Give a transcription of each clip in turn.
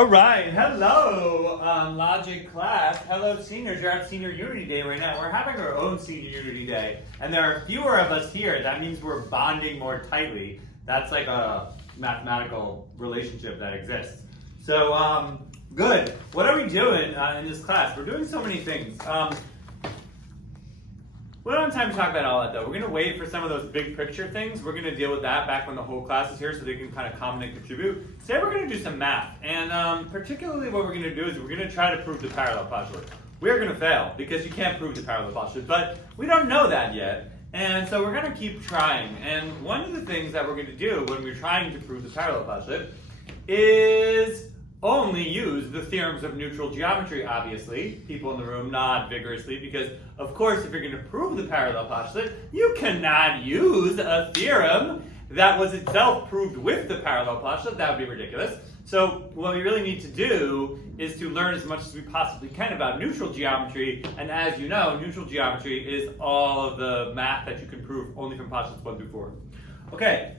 All right, hello, logic class. Hello, seniors. You're at Senior Unity Day right now. We're having our own Senior Unity Day, and there are fewer of us here. That means we're bonding more tightly. That's like a mathematical relationship that exists. So, good. What are we doing in this class? We're doing so many things. We don't have time to talk about all that though. We're going to wait for some of those big picture things. We're going to deal with that back when the whole class is here so they can kind of comment and contribute. Today we're going to do some math. And particularly what we're going to do is we're going to try to prove the parallel postulate. We're going to fail because you can't prove the parallel postulate, but we don't know that yet. And so we're going to keep trying. And one of the things that we're going to do when we're trying to prove the parallel postulate is only use the theorems of neutral geometry, obviously. People in the room nod vigorously because, of course, if you're going to prove the parallel postulate, you cannot use a theorem that was itself proved with the parallel postulate. That would be ridiculous. So what we really need to do is to learn as much as we possibly can about neutral geometry. And as you know, neutral geometry is all of the math that you can prove only from postulates 1 through 4. Okay,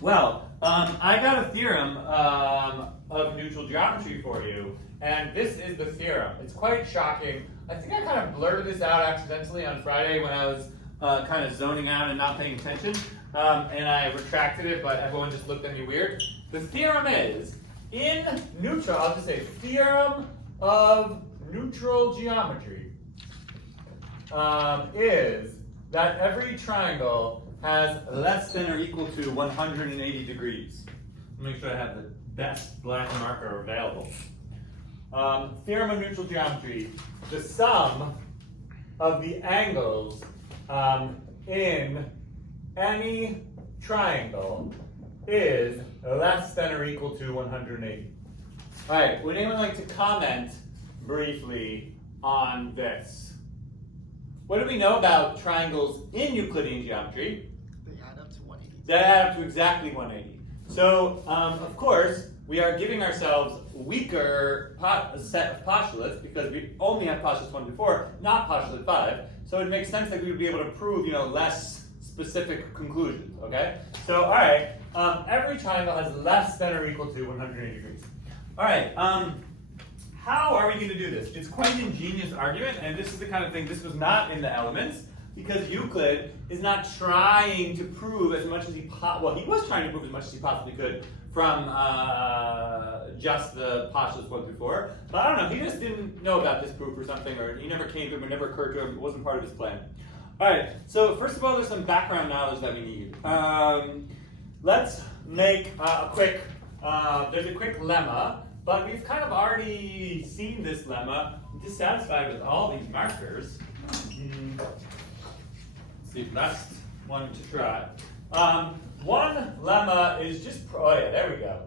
well, I got a theorem of neutral geometry for you, and this is the theorem. It's quite shocking. I think I kind of blurted this out accidentally on Friday when I was kind of zoning out and not paying attention, and I retracted it, but everyone just looked at me weird. The theorem is, in neutral, I'll just say theorem of neutral geometry is that every triangle has less than or equal to 180 degrees. Make sure I have the best black marker available. Theorem of neutral geometry, the sum of the angles in any triangle is less than or equal to 180. All right, would anyone like to comment briefly on this? What do we know about triangles in Euclidean geometry? They add up to 180. They add up to exactly 180. So, of course, we are giving ourselves weaker set of postulates because we only have postulates 1 to 4, not postulate 5. So it makes sense that we would be able to prove, less specific conclusions. Okay. So, all right, every triangle has less than or equal to 180 degrees. All right. How are we going to do this? It's quite an ingenious argument, and this is the kind of thing. This was not in the Elements. Because Euclid is not trying to prove as much as he he was trying to prove as much as he possibly could from just the postulates 1 through 4. But I don't know, he just didn't know about this proof or something, or he never came to him, it never occurred to him, it wasn't part of his plan. All right, so first of all, there's some background knowledge that we need. Let's make a quick, there's a quick lemma, but we've kind of already seen this lemma. I'm dissatisfied with all these markers. The best one to try. One lemma is just, oh yeah, there we go.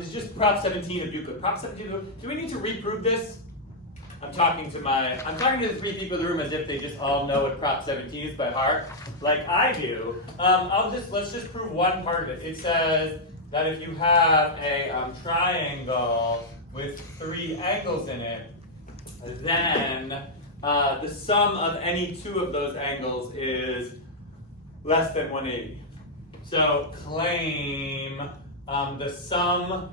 Is just Prop 17 of Euclid. Prop 17 of, do we need to reprove this? I'm talking to the 3 people in the room as if they just all know what Prop 17 is by heart, like I do. Let's just prove one part of it. It says that if you have a triangle with 3 angles in it, then the sum of any 2 of those angles is less than 180. So claim the sum,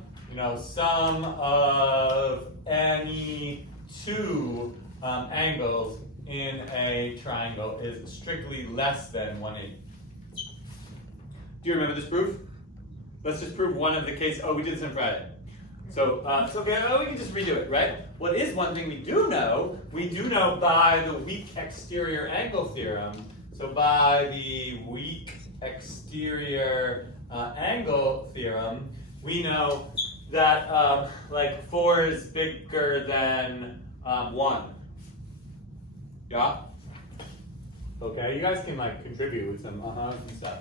sum of any 2 angles in a triangle is strictly less than 180. Do you remember this proof? Let's just prove one of the cases. Oh, we did this on Friday. So, we can just redo it, right? What is one thing we do know by the weak exterior angle theorem. So by the weak exterior angle theorem, we know that 4 is bigger than 1. Yeah? Okay, you guys can contribute with some and stuff.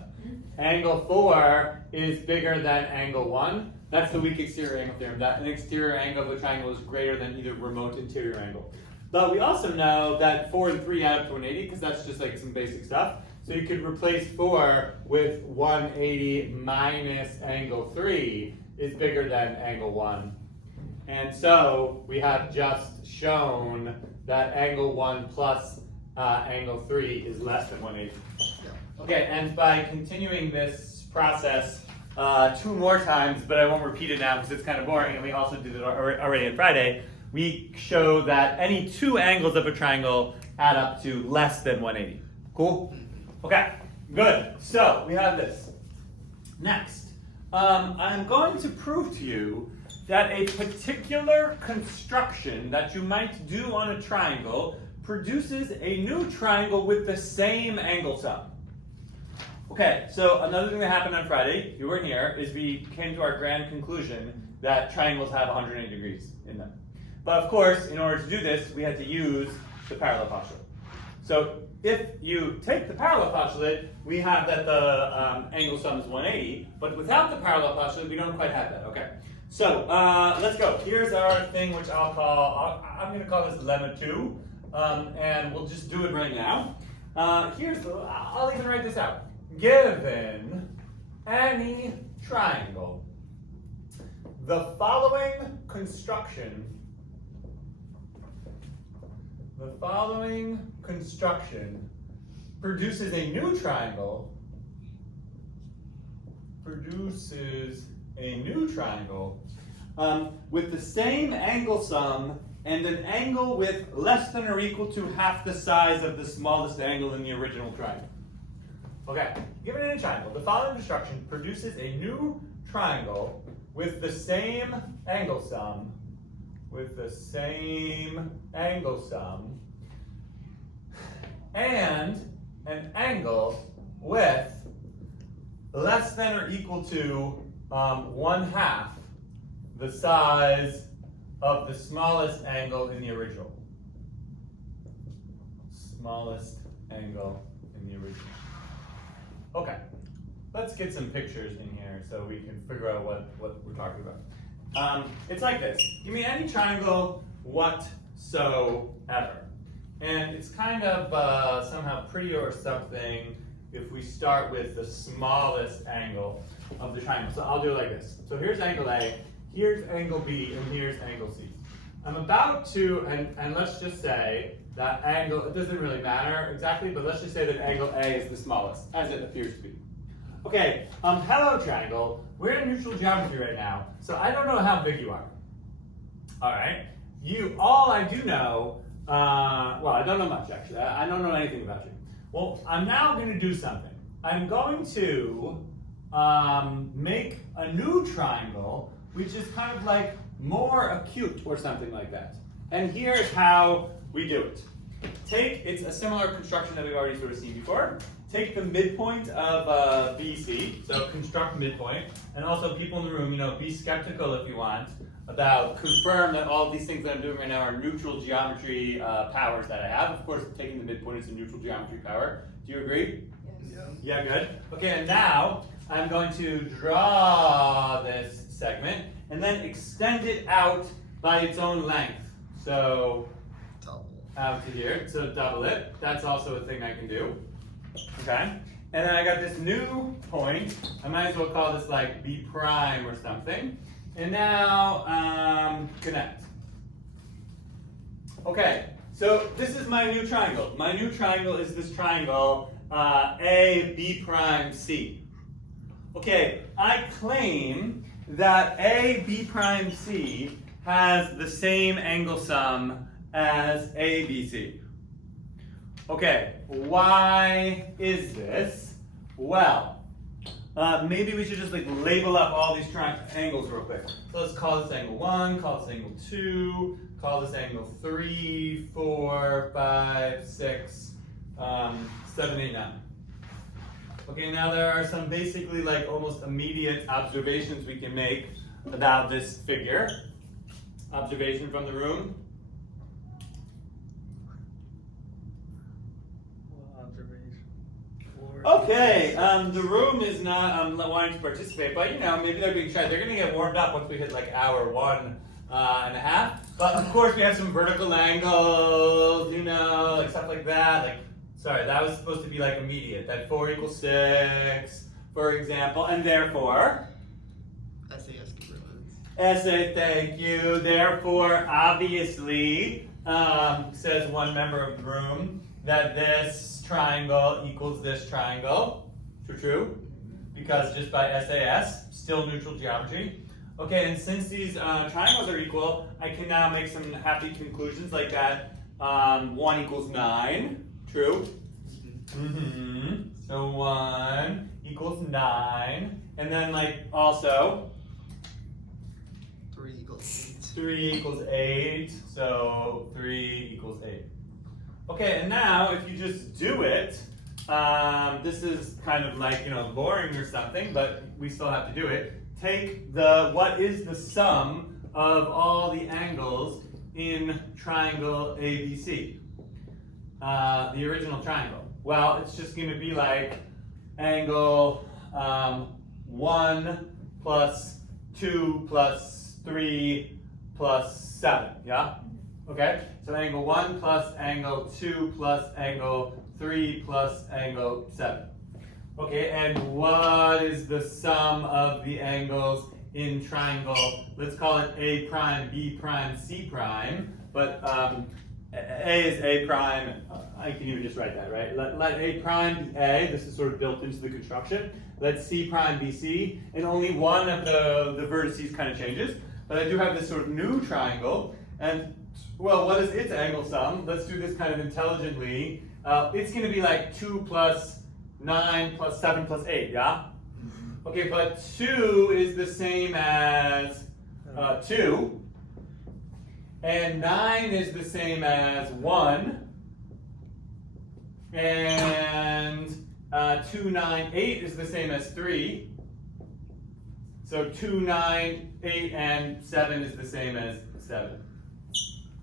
Angle 4 is bigger than angle 1. That's the weak exterior angle theorem, that an exterior angle of a triangle is greater than either remote interior angle. But we also know that 4 and 3 add up to 180 because that's just some basic stuff. So you could replace 4 with 180 minus angle 3 is bigger than angle 1. And so we have just shown that angle 1 plus angle 3 is less than 180. Okay, and by continuing this process, 2 more times, but I won't repeat it now because it's kind of boring, and we also did it already on Friday. We show that any 2 angles of a triangle add up to less than 180. Cool? Okay, good. So we have this. Next, I'm going to prove to you that a particular construction that you might do on a triangle produces a new triangle with the same angle sum. Okay, so another thing that happened on Friday, you weren't here, is we came to our grand conclusion that triangles have 180 degrees in them. But of course, in order to do this, we had to use the parallel postulate. So if you take the parallel postulate, we have that the angle sum is 180, but without the parallel postulate, we don't quite have that. Okay, so let's go. Here's our thing, which I'm going to call this lemma 2, and we'll just do it right now. I'll even write this out. Given any triangle, the following construction produces a new triangle with the same angle sum and an angle with less than or equal to half the size of the smallest angle in the original triangle. Okay, given any triangle, the following construction produces a new triangle with the same angle sum, and an angle with less than or equal to 1/2 the size of the smallest angle in the original. Okay, let's get some pictures in here so we can figure out what we're talking about. It's like this. Give me any triangle whatsoever. And it's kind of somehow pretty or something if we start with the smallest angle of the triangle. So I'll do it like this. So here's angle A, here's angle B, and here's angle C. I'm about to, and let's just say that angle, it doesn't really matter exactly, but let's just say that angle A is the smallest, as it appears to be. Okay, hello triangle, we're in neutral geometry right now, so I don't know how big you are. All right, all I do know, well, I don't know much actually, I don't know anything about you. Well, I'm now going to do something. I'm going to make a new triangle, which is kind of like more acute or something like that. And here's how we do it. It's a similar construction that we've already sort of seen before. Take the midpoint of BC, so construct midpoint, and also people in the room, be skeptical if you want about, confirm that all of these things that I'm doing right now are neutral geometry powers that I have. Of course, taking the midpoint is a neutral geometry power. Do you agree? Yes. Yeah, good. Okay, and now I'm going to draw this segment and then extend it out by its own length. So out to here, so double it. That's also a thing I can do. Okay, and then I got this new point. I might as well call this like B prime or something. And now connect. Okay, so this is my new triangle. My new triangle is this triangle A, B prime, C. Okay, I claim that A, B prime, C has the same angle sum as ABC. Okay, why is this? Well, maybe we should just like label up all these angles real quick. So let's call this angle 1, call this angle 2, call this angle 3, 4, 5, 6, 7, 8, 9. Okay, now there are some basically like almost immediate observations we can make about this figure. Observation from the room. Okay, the room is not wanting to participate, but maybe they're being shy. They're going to get warmed up once we hit like hour 1.5. But of course, we have some vertical angles, like stuff like that. Like, sorry, that was supposed to be like immediate. That 4 = 6, for example, and therefore. Essay, thank you. Therefore, obviously, says one member of the room, that this triangle equals this triangle. True? because just by SAS, still neutral geometry. Okay, and since these triangles are equal, I can now make some happy conclusions like that 1 equals 9, true? So 1 equals 9, and then like also 3 equals 8. 3 equals 8, so 3 equals 8. Okay, and now if you just do it, this is kind of like, boring or something, but we still have to do it. Take what is the sum of all the angles in triangle ABC? The original triangle. Well, it's just going to be like angle 1 plus 2 plus 3 plus 7, yeah? Okay, so angle 1 plus angle 2 plus angle 3 plus angle 7. Okay, and what is the sum of the angles in triangle? Let's call it A prime, B prime, C prime, but A is A prime, I can even just write that, right? Let A prime be A, this is sort of built into the construction. Let C prime be C, and only one of the vertices kind of changes. But I do have this sort of new triangle, and well, what is its angle sum? Let's do this kind of intelligently. It's going to be like 2 plus 9 plus 7 plus 8, yeah? Okay, but 2 is the same as 2. And 9 is the same as 1. And 2, 9, 8 is the same as 3. So 2, 9, 8, and 7 is the same as 7.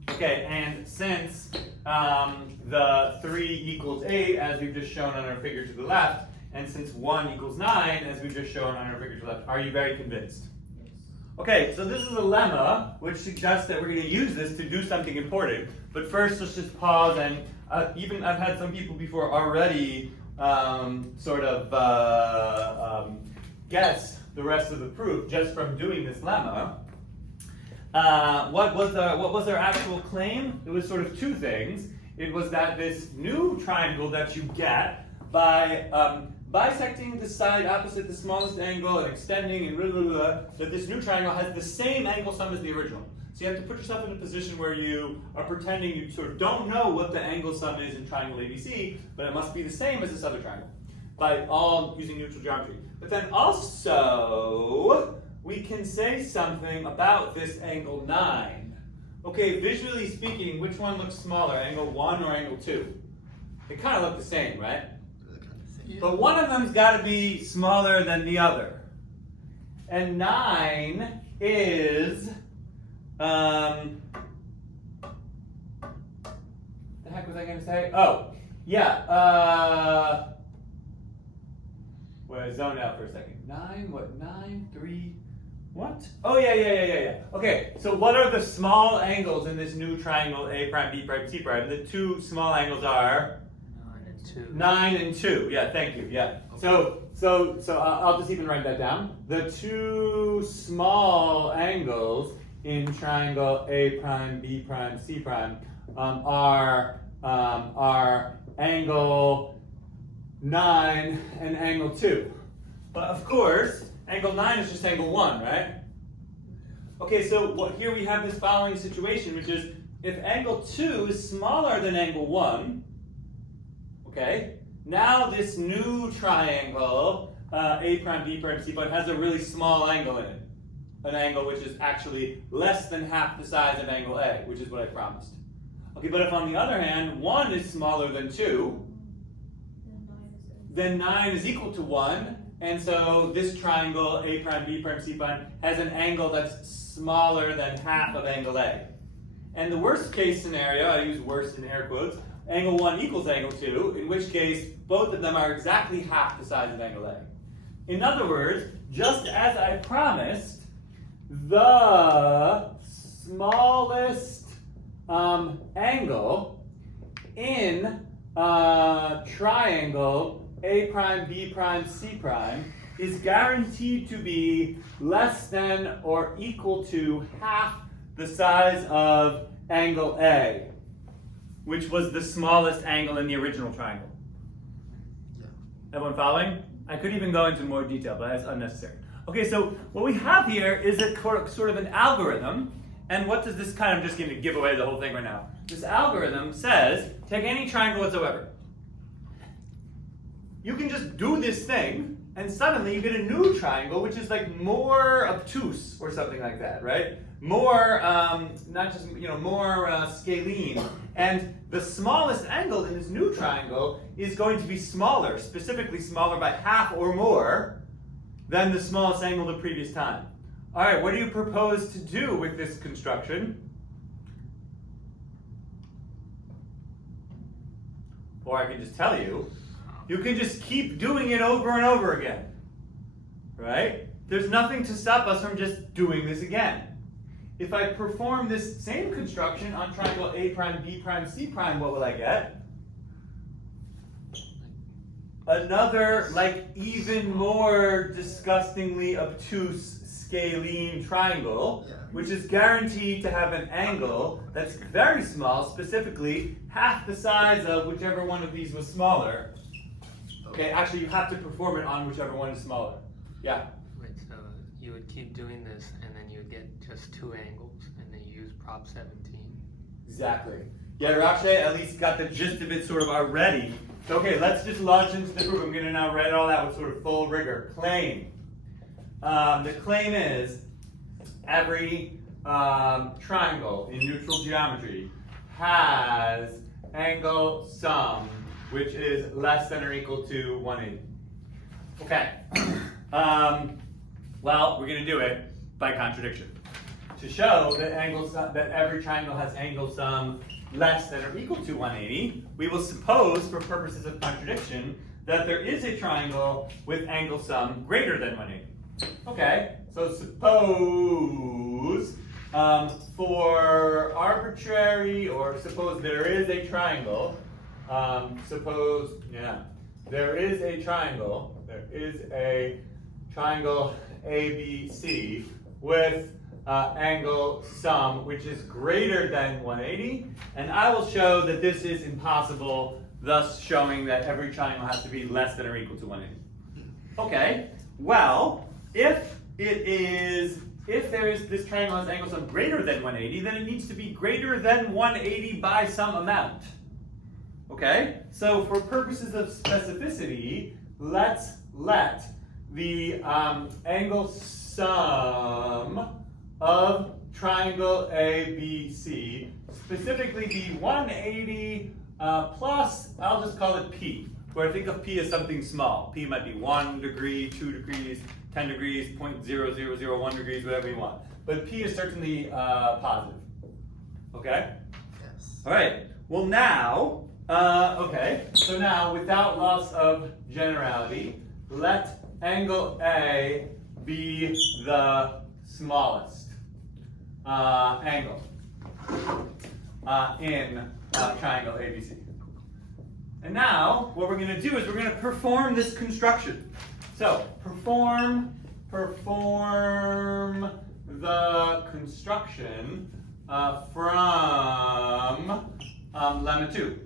Okay, and since the 3 equals 8, as we've just shown on our figure to the left, and since 1 equals 9, as we've just shown on our figure to the left, are you very convinced? Yes. Okay, so this is a lemma, which suggests that we're going to use this to do something important. But first, let's just pause, and even I've had some people before already guess the rest of the proof just from doing this lemma. What was their actual claim? It was sort of two things. It was that this new triangle that you get by bisecting the side opposite the smallest angle and extending and blah, blah, blah, that this new triangle has the same angle sum as the original. So you have to put yourself in a position where you are pretending you sort of don't know what the angle sum is in triangle ABC, but it must be the same as this other triangle by all using neutral geometry. But then also, we can say something about this angle 9. Okay, visually speaking, which one looks smaller, angle 1 or angle 2? They kind of look the same, right? Yeah. But one of them's got to be smaller than the other. And 9 is, the heck was I going to say? Oh, yeah, well, I zoned out for a second. 9, what, 9, 3, what? Oh, yeah. Okay, so what are the small angles in this new triangle A prime, B prime, C prime? The two small angles are 9 and 2. 9 and 2. Yeah, thank you. Yeah. So I'll just even write that down. The two small angles in triangle A prime, B prime, C prime are angle 9 and angle 2. But of course, angle 9 is just angle 1, right? Okay, so here we have this following situation, which is if angle 2 is smaller than angle 1, okay, now this new triangle, A prime, B prime, C prime, has a really small angle in it. An angle which is actually less than half the size of angle A, which is what I promised. Okay, but if on the other hand, 1 is smaller than 2, then 9 is equal to 1, and so this triangle, A prime, B prime, C prime, has an angle that's smaller than half of angle A. And the worst case scenario, I use worst in air quotes, angle 1 equals angle 2, in which case both of them are exactly half the size of angle A. In other words, just as I promised, the smallest angle in triangle A prime, B prime, C prime is guaranteed to be less than or equal to half the size of angle A, which was the smallest angle in the original triangle. Yeah. Everyone following? I could even go into more detail, but that's unnecessary. Okay, so what we have here is a sort of an algorithm, and what does this kind of, I'm just going to give away the whole thing right now. This algorithm says, take any triangle whatsoever. You can just do this thing, and suddenly you get a new triangle, which is like more obtuse or something like that, right? More, not just, more scalene. And the smallest angle in this new triangle is going to be smaller, specifically smaller by half or more than the smallest angle the previous time. All right, what do you propose to do with this construction? Or I can just tell you, you can just keep doing it over and over again, right? There's nothing to stop us from just doing this again. If I perform this same construction on triangle A prime, B prime, C prime, what will I get? Another, like, even more disgustingly obtuse scalene triangle, which is guaranteed to have an angle that's very small, specifically half the size of whichever one of these was smaller. Okay, actually you have to perform it on whichever one is smaller. Yeah? Wait, so you would keep doing this and then you would get just two angles and then you use prop 17. Exactly. Yeah, Rakshay at least got the gist of it sort of already. So, okay, let's just launch into the proof. I'm going to now read all that with sort of full rigor. Claim. The claim is every triangle in neutral geometry has angle sum which is less than or equal to 180. Okay. Well, we're going to do it by contradiction. To show that that every triangle has angle sum less than or equal to 180, we will suppose, for purposes of contradiction, that there is a triangle with angle sum greater than 180. Okay, so suppose for arbitrary, or suppose there is a triangle, there is a triangle ABC with angle sum which is greater than 180, and I will show that this is impossible, thus showing that every triangle has to be less than or equal to 180. Okay, well, if there is this triangle has angle sum greater than 180, then it needs to be greater than 180 by some amount. Okay, so for purposes of specificity, let's let the angle sum of triangle ABC specifically be 180 plus, I'll just call it P, where I think of P as something small. P might be 1 degree, 2 degrees, 10 degrees, 0.0001 degrees, whatever you want. But P is certainly positive. Okay? Yes. All right, well now, okay, so now without loss of generality, let angle A be the smallest angle in triangle ABC. And now what we're going to do is we're going to perform this construction. So perform the construction from lemma 2.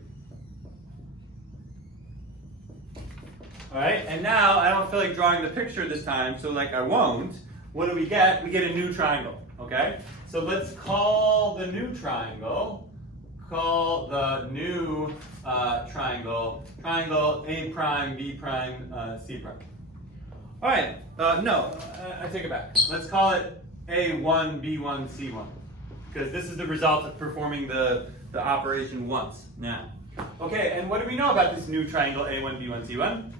All right, and now I don't feel like drawing the picture this time, so like I won't. What do we get? We get a new triangle, okay? So let's call the new triangle, triangle A prime, B prime, C prime. All right, no, I take it back. Let's call it A1, B1, C1, because this is the result of performing the operation once now. Okay, and what do we know about this new triangle A1, B1, C1?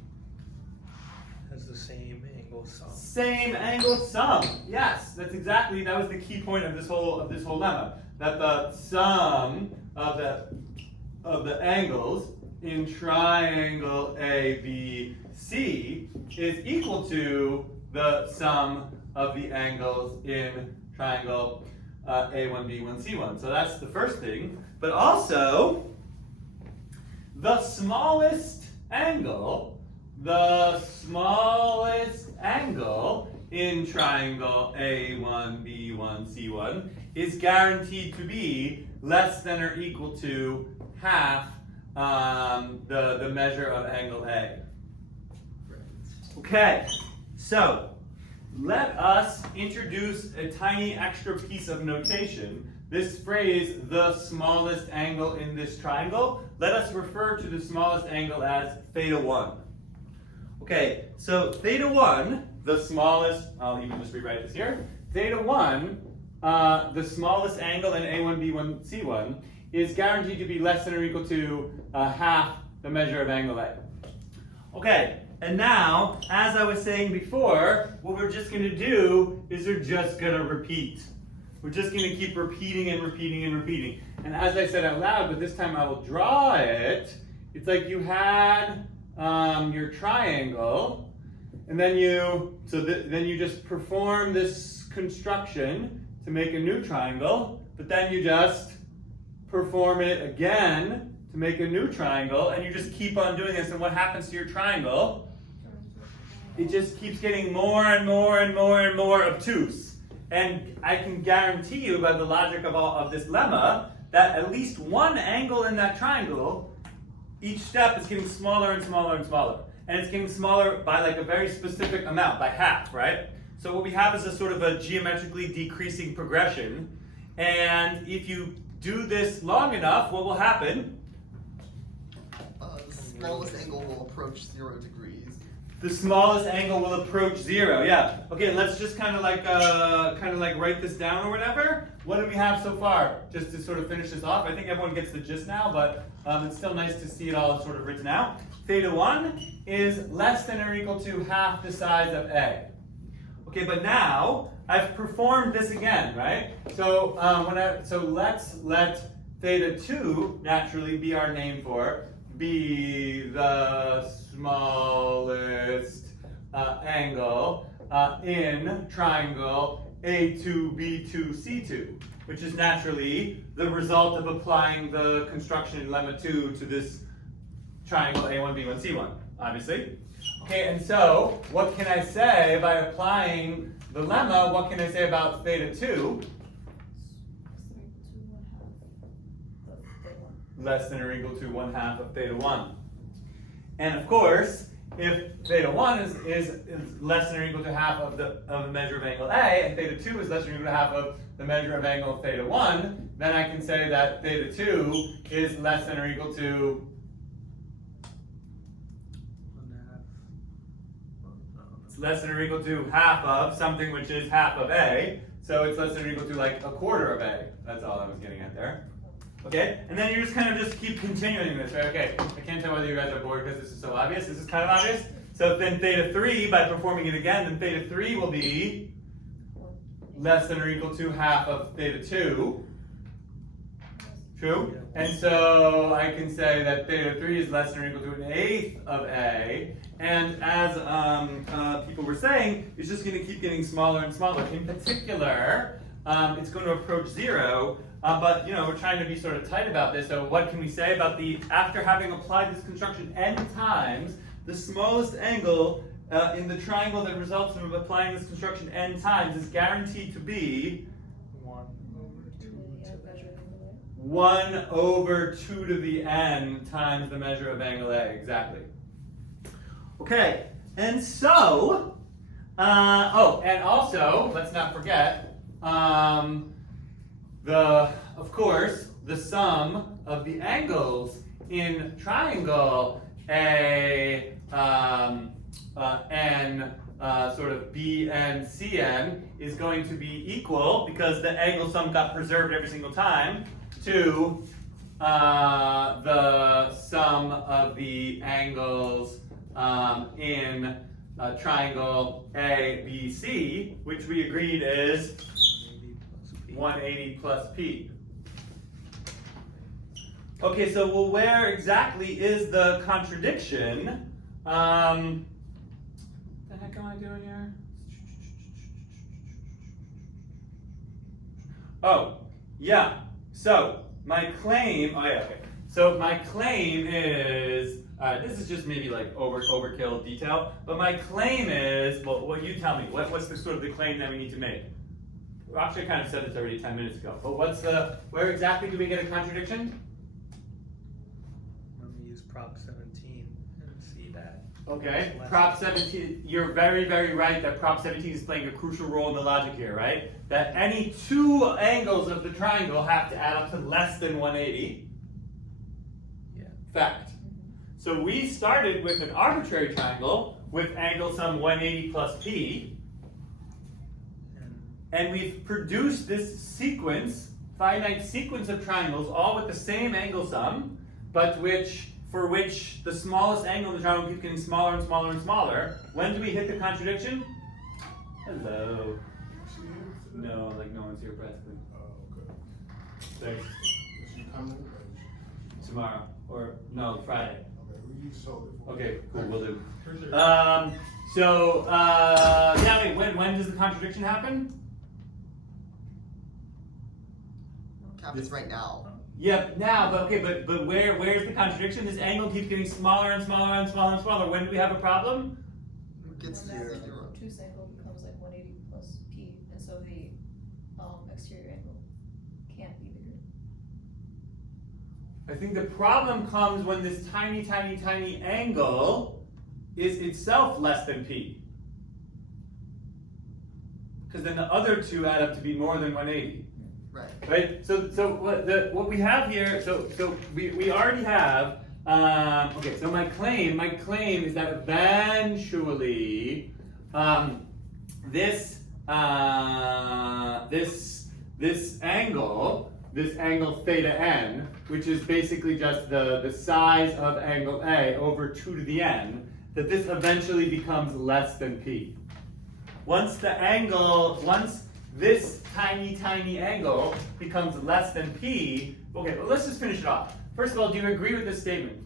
Has the same angle sum. Same angle sum. Yes, that was the key point of this whole lemma. That the sum of the angles in triangle ABC is equal to the sum of the angles in triangle A1, B1, C1. So that's the first thing. But also, the smallest angle in triangle A1, B1, C1 is guaranteed to be less than or equal to half the measure of angle A. Right. Okay, so let us introduce a tiny extra piece of notation. This phrase, the smallest angle in this triangle, let us refer to the smallest angle as theta 1. Okay, so theta 1, the smallest, I'll even just rewrite this here. Theta 1, the smallest angle in A1, B1, C1, is guaranteed to be less than or equal to half the measure of angle A. Okay, and now, as I was saying before, what we're just going to do is we're just going to repeat. We're just going to keep repeating and repeating and repeating. And as I said out loud, but this time I will draw it, it's like you had your triangle, and then then you just perform this construction to make a new triangle, but then you just perform it again to make a new triangle, and you just keep on doing this, and what happens to your triangle? It just keeps getting more and more and more and more obtuse. And I can guarantee you by the logic of this lemma that at least one angle in that triangle, each step is getting smaller and smaller and smaller. And it's getting smaller by like a very specific amount, by half, right? So what we have is a sort of a geometrically decreasing progression. And if you do this long enough, what will happen? The smallest angle will approach 0 degrees. The smallest angle will approach 0. Yeah. Okay. Let's just kind of like write this down or whatever. What do we have so far? Just to sort of finish this off. I think everyone gets the gist now, but it's still nice to see it all sort of written out. Theta 1 is less than or equal to half the size of A. Okay, but now I've performed this again, right? So let's let theta 2 naturally be our name for be the smallest angle in triangle A2, B2, C2, which is naturally the result of applying the construction in lemma 2 to this triangle A1, B1, C1, obviously. Okay, and so what can I say by applying the lemma? What can I say about theta 2? Less than or equal to 1/2 of theta 1. And of course, if theta 1 is less than or equal to half of the measure of angle A, and theta 2 is less than or equal to half of the measure of angle of theta 1, then I can say that theta 2 is less than or equal to 1/2. it's less than or equal to half of something which is half of A. So it's less than or equal to like 1/4 of A. That's all I was getting at there. Okay, and then you just kind of just keep continuing this, right? Okay, I can't tell whether you guys are bored because this is so obvious. This is kind of obvious. So then theta 3, by performing it again, then theta 3 will be less than or equal to half of theta 2. True? And so I can say that theta 3 is less than or equal to 1/8 of A. And as people were saying, it's just going to keep getting smaller and smaller. In particular, it's going to approach 0. But we're trying to be sort of tight about this. So what can we say about after having applied this construction n times, the smallest angle in the triangle that results from applying this construction n times is guaranteed to be 1/2 to the n times the measure of angle A. Exactly. Okay, and so, and also, let's not forget, of course, the sum of the angles in triangle A, N, sort of B, N, C, N is going to be equal, because the angle sum got preserved every single time, to the sum of the angles in triangle A, B, C, which we agreed is 180 plus P. Okay, so well, where exactly is the contradiction? What the heck am I doing here? Oh, yeah. So my claim. Oh yeah. Okay. So my claim is. This is just maybe like overkill detail, but my claim is. Well, what you tell me. What's the sort of the claim that we need to make? We actually kind of said this already 10 minutes ago. But where exactly do we get a contradiction? Let me use Prop 17 and see that. Okay, Prop 17, you're very, very right that Prop 17 is playing a crucial role in the logic here, right? That any two angles of the triangle have to add up to less than 180. Yeah. Fact. So we started with an arbitrary triangle with angle sum 180 plus p, and we've produced this sequence, finite sequence of triangles, all with the same angle sum, but for which the smallest angle in the triangle keeps getting smaller and smaller and smaller. When do we hit the contradiction? Hello. No, like no one's here practically. Okay. Thanks. Is she coming? Tomorrow. Or no, Friday. Okay, we just hold it for Okay, cool, we'll do. Appreciate it. Yeah, wait, when does the contradiction happen? Happens right now. Yep, now, but okay, but where's the contradiction? This angle keeps getting smaller and smaller and smaller and smaller. When do we have a problem? It gets to When that zero. obtuse angle becomes like 180 plus p, and so the exterior angle can't be bigger. I think the problem comes when this tiny, tiny, tiny angle is itself less than p. Because then the other two add up to be more than 180. Right. Right. So what we have here. So we already have. Okay. So my claim is that eventually this angle theta n, which is basically just the size of angle A over 2 to the n, that this eventually becomes less than p. Once this tiny, tiny angle becomes less than p, okay, but let's just finish it off. First of all, do you agree with this statement?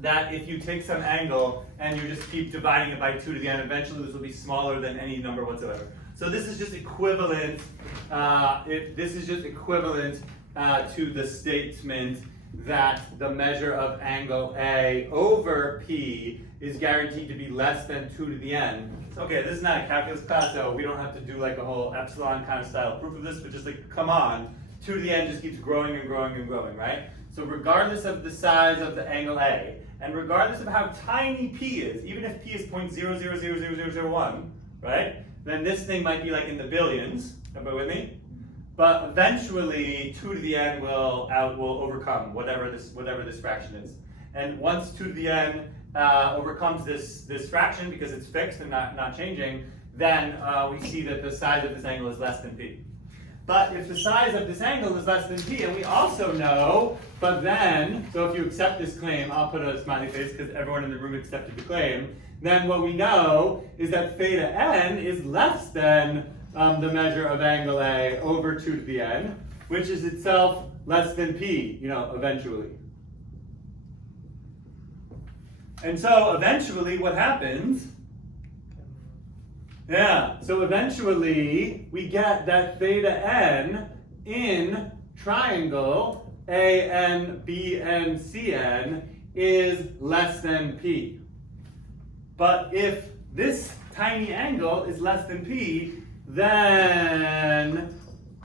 That if you take some angle and you just keep dividing it by 2 to the n, eventually this will be smaller than any number whatsoever. So this is just equivalent, to the statement that the measure of angle A over P is guaranteed to be less than 2 to the n. Okay, this is not a calculus class, so we don't have to do like a whole epsilon kind of style proof of this, but just like, come on, 2 to the n just keeps growing and growing and growing, right? So regardless of the size of the angle A, and regardless of how tiny p is, even if p is 0.000001, right? Then this thing might be like in the billions, everybody with me? But eventually 2 to the n will overcome whatever this fraction is. And once 2 to the n overcomes this fraction because it's fixed and not changing, then we see that the size of this angle is less than p. But if the size of this angle is less than p, and we also know, but then, so if you accept this claim, I'll put a smiley face because everyone in the room accepted the claim, then what we know is that theta n is less than the measure of angle A over 2 to the n, which is itself less than p, eventually. And so eventually what happens, so eventually we get that theta n in triangle AN, BN, CN is less than p. But if this tiny angle is less than p, then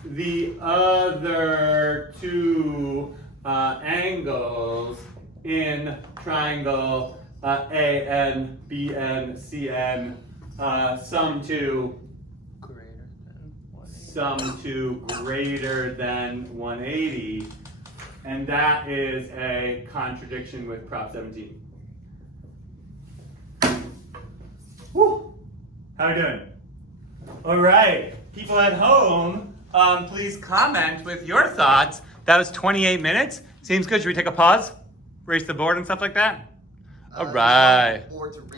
the other two angles in triangle AN, BN, CN sum to greater than 180, and that is a contradiction with Prop 17. Woo! How are we doing? All right, people at home, please comment with your thoughts. That was 28 minutes. Seems good. Should we take a pause? Race the board and stuff like that? All right. Or to